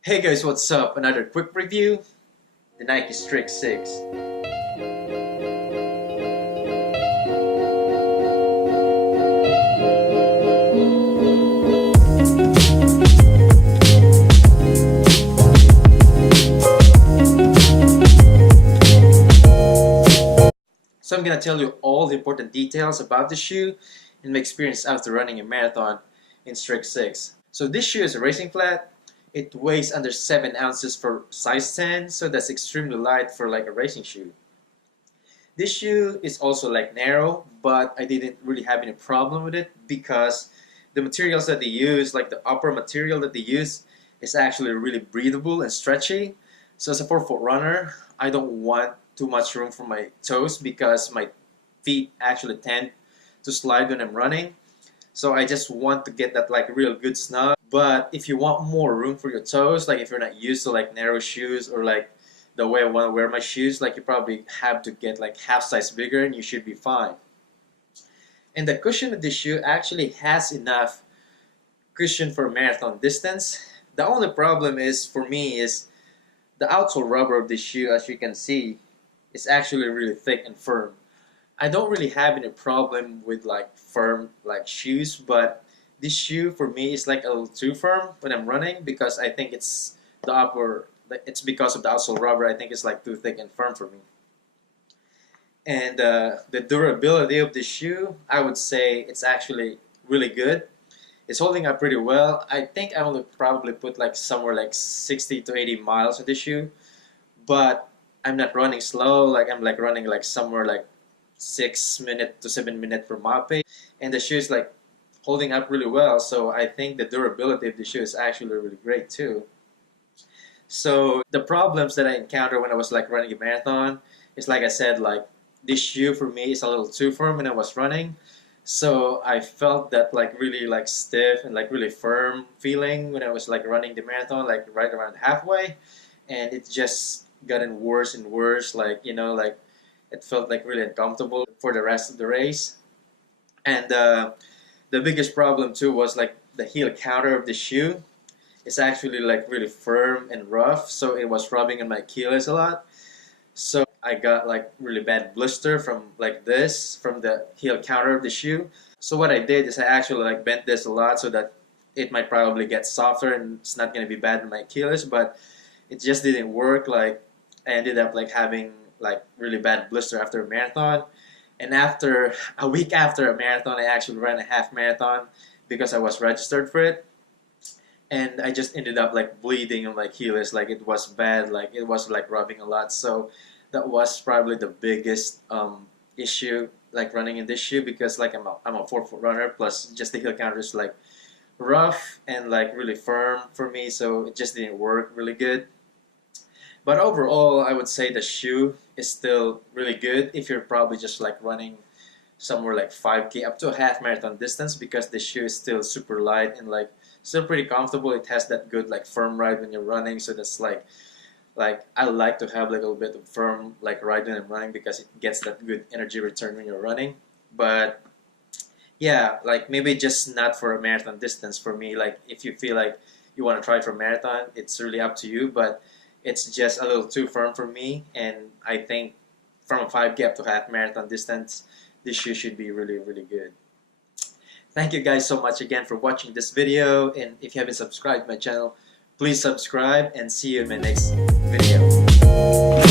Hey guys, what's up? Another quick review, the Nike Strix 6. So I'm gonna tell you all the important details about the shoe and my experience after running a marathon in Strix 6. So this shoe is a racing flat. It weighs under 7 ounces for size 10, so that's extremely light for like a racing shoe. This shoe is also like narrow, but I didn't really have any problem with it because the materials that they use, like the upper material that they use, is actually really breathable and stretchy. So as a 4-foot runner, I don't want too much room for my toes because my feet actually tend to slide when I'm running. So I just want to get that like real good snug. But if you want more room for your toes, like if you're not used to like narrow shoes or like the way I want to wear my shoes, like you probably have to get like half size bigger and you should be fine. And the cushion of this shoe actually has enough cushion for marathon distance. The only problem is for me is the outsole rubber of this shoe, as you can see, is actually really thick and firm. I don't really have any problem with like firm like shoes, but this shoe for me is like a little too firm when I'm running because I think it's the upper, it's because of the outsole rubber. I think it's like too thick and firm for me. And the durability of the shoe, I would say it's actually really good. It's holding up pretty well. I think I only probably put like somewhere like 60 to 80 miles on this shoe, but I'm not running slow. Like I'm like running like somewhere like 6 minute to 7 minute per mile pace, and the shoe is like holding up really well. So I think the durability of the shoe is actually really great too. So the problems that I encountered when I was like running a marathon is like I said, like this shoe for me is a little too firm when I was running. So I felt that like really like stiff and like really firm feeling when I was like running the marathon, like right around halfway, and it just gotten worse and worse. Like like it felt like really uncomfortable for the rest of the race. And the biggest problem too was like the heel counter of the shoe. It's actually like really firm and rough, so it was rubbing on my Achilles a lot. So I got like really bad blister from like this from the heel counter of the shoe. So what I did is I actually like bent this a lot so that it might probably get softer and it's not gonna be bad on my Achilles, but it just didn't work. Like I ended up like having like really bad blister after a marathon. And after a week after a marathon, I actually ran a half marathon because I was registered for it. And I just ended up like bleeding on my Achilles. Like it was bad. Like it was like rubbing a lot. So that was probably the biggest issue like running in this shoe because like I'm a 4-foot runner, plus just the heel counter is like rough and like really firm for me, so it just didn't work really good. But overall, I would say the shoe is still really good if you're probably just like running somewhere like 5K up to a half marathon distance, because the shoe is still super light and like still pretty comfortable. It has that good like firm ride when you're running, so that's like I like to have like a little bit of firm like ride when I'm running because it gets that good energy return when you're running. But yeah, like maybe just not for a marathon distance for me. Like if you feel like you want to try it for a marathon, it's really up to you. But it's just a little too firm for me, and I think from a 5K up to half marathon distance, this shoe should be really really good. Thank you guys so much again for watching this video, and if you haven't subscribed to my channel, please subscribe and see you in my next video.